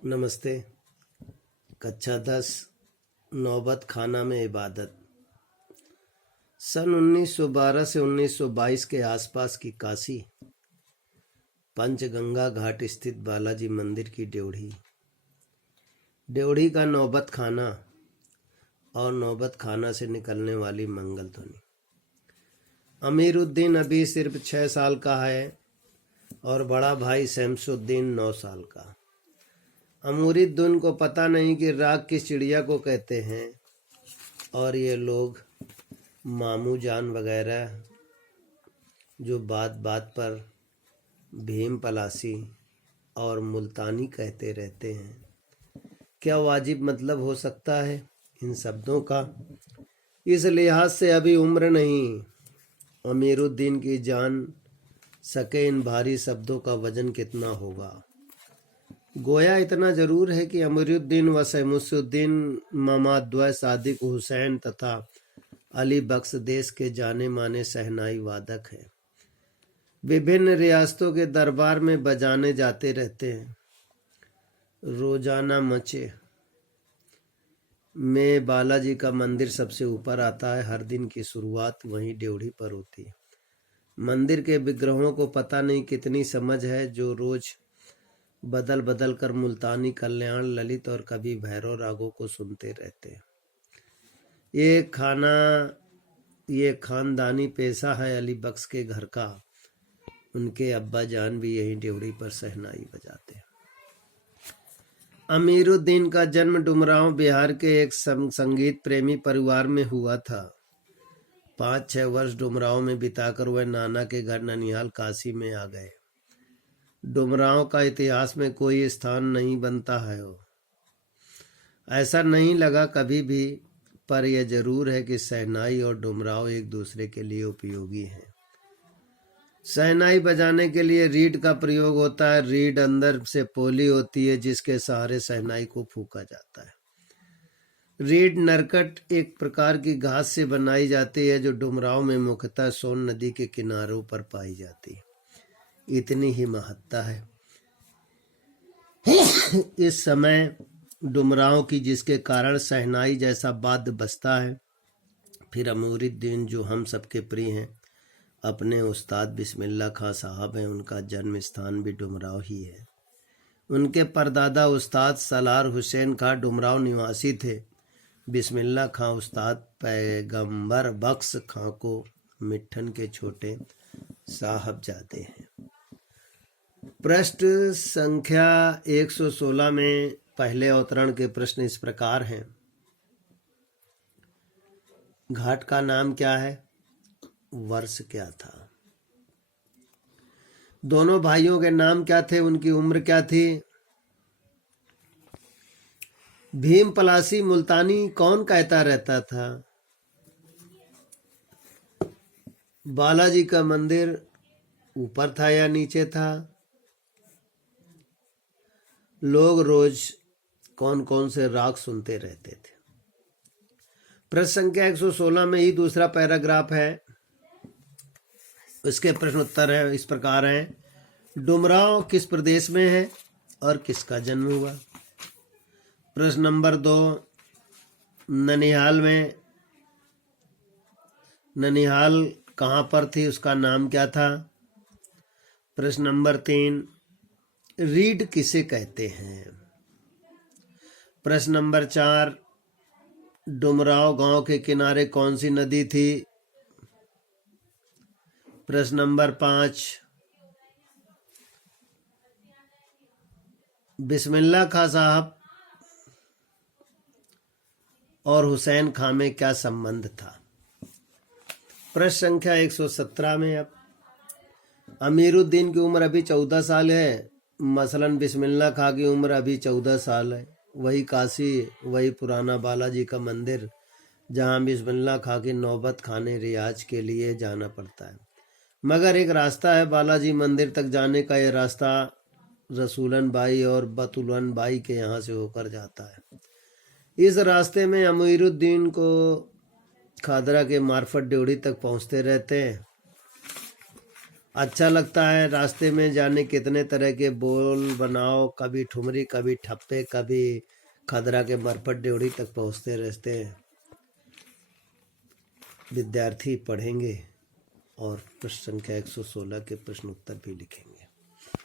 नमस्ते। कक्षा 10 नौबत खाना में इबादत। सन 1912 से 1922 के आसपास की काशी, पंचगंगा घाट स्थित बालाजी मंदिर की ड्योढ़ी का नौबत खाना और नौबत खाना से निकलने वाली मंगल ध्वनि। अमीरुद्दीन अभी सिर्फ 6 साल का है और बड़ा भाई शमसुद्दीन 9 साल का। अमीरुद्दीन को पता नहीं कि राग किस चिड़िया को कहते हैं और ये लोग मामू जान वगैरह जो बात बात पर भीम पलासी और मुल्तानी कहते रहते हैं, क्या वाजिब मतलब हो सकता है इन शब्दों का? इस लिहाज से अभी उम्र नहीं। अमीरुद्दीन की जान सके इन भारी शब्दों का वजन कितना होगा। गोया इतना जरूर है कि अमीरुद्दीन व शमसुद्दीन ममाद्वय सादिक हुसैन तथा अली बख्श देश के जाने माने शहनाई वादक हैं। विभिन्न रियासतों के दरबार में बजाने जाते रहते हैं। रोजाना मचे में बालाजी का मंदिर सबसे ऊपर आता है। हर दिन की शुरुआत वहीं ड्योढ़ी पर होती है। मंदिर के विग्रहों को पता नहीं कितनी समझ है, जो रोज बदल बदल कर मुल्तानी, कल्याण, ललित और कभी भैरव रागों को सुनते रहते हैं। ये खानदानी पेशा है अली बख्श के घर का। उनके अब्बा जान भी यही ड्योढ़ी पर शहनाई बजाते हैं। अमीरुद्दीन का जन्म डुमरांव बिहार के एक संगीत प्रेमी परिवार में हुआ था। 5-6 वर्ष डुमरांव में बिताकर वह नाना के घर ननिहाल काशी में आ गए। डुमरांव का इतिहास में कोई स्थान नहीं बनता है, ऐसा नहीं लगा कभी भी, पर यह जरूर है कि शहनाई और डुमरांव एक दूसरे के लिए उपयोगी हैं। शहनाई बजाने के लिए रीड का प्रयोग होता है। रीड अंदर से पोली होती है जिसके सहारे शहनाई को फूंका जाता है। रीड नरकट एक प्रकार की घास से बनाई जाती है जो डुमरांव में मुख्यतः सोन नदी के किनारों पर पाई जाती है। इतनी ही महत्ता है इस समय डुमरांव की, जिसके कारण शहनाई जैसा वाद्य बजता है। फिर अमीरुद्दीन जो हम सबके प्रिय हैं, अपने उस्ताद बिस्मिल्लाह खां साहब हैं। उनका जन्म स्थान भी डुमरांव ही है। उनके परदादा उस्ताद सलार हुसैन खां डुमरांव निवासी थे। बिस्मिल्लाह खां उस्ताद पैगंबर बख्श खां को मिट्ठन के छोटे साहबजादे हैं। पृष्ठ संख्या 116 में पहले अवतरण के प्रश्न इस प्रकार हैं। घाट का नाम क्या है? वर्ष क्या था? दोनों भाइयों के नाम क्या थे? उनकी उम्र क्या थी? भीम पलासी मुल्तानी कौन कहता रहता था? बालाजी का मंदिर ऊपर था या नीचे था? लोग रोज कौन कौन से राग सुनते रहते थे? प्रश्न संख्या 116 में ही दूसरा पैराग्राफ है। इसके प्रश्न उत्तर है इस प्रकार हैं। डुमरांव किस प्रदेश में है और किसका जन्म हुआ? प्रश्न नंबर 2, ननिहाल कहाँ पर थी, उसका नाम क्या था? प्रश्न नंबर 3, रीड किसे कहते हैं? प्रश्न नंबर 4, डुमरांव गांव के किनारे कौन सी नदी थी? प्रश्न नंबर 5, बिस्मिल्लाह खां साहब और हुसैन खां में क्या संबंध था? प्रश्न संख्या 117 में अब अमीरुद्दीन की उम्र अभी 14 साल है। मसलन बिस्मिल्लाह खां की उम्र अभी 14 साल है। वही काशी, वही पुराना बालाजी का मंदिर जहां बिस्मिल्लाह खां की नौबत खाने रियाज के लिए जाना पड़ता है। मगर एक रास्ता है बालाजी मंदिर तक जाने का। यह रास्ता रसूलन बाई और बतुलन बाई के यहाँ से होकर जाता है। इस रास्ते में अमीरुद्दीन को खादरा के मार्फत ड्योढ़ी तक पहुँचते रहते हैं। अच्छा लगता है रास्ते में जाने कितने तरह के बोल बनाओ, कभी ठुमरी, कभी ठप्पे, कभी खदरा के मरफट ड्योढ़ी तक पहुँचते रहते हैं। विद्यार्थी पढ़ेंगे और प्रश्न संख्या 116 के प्रश्न उत्तर भी लिखेंगे।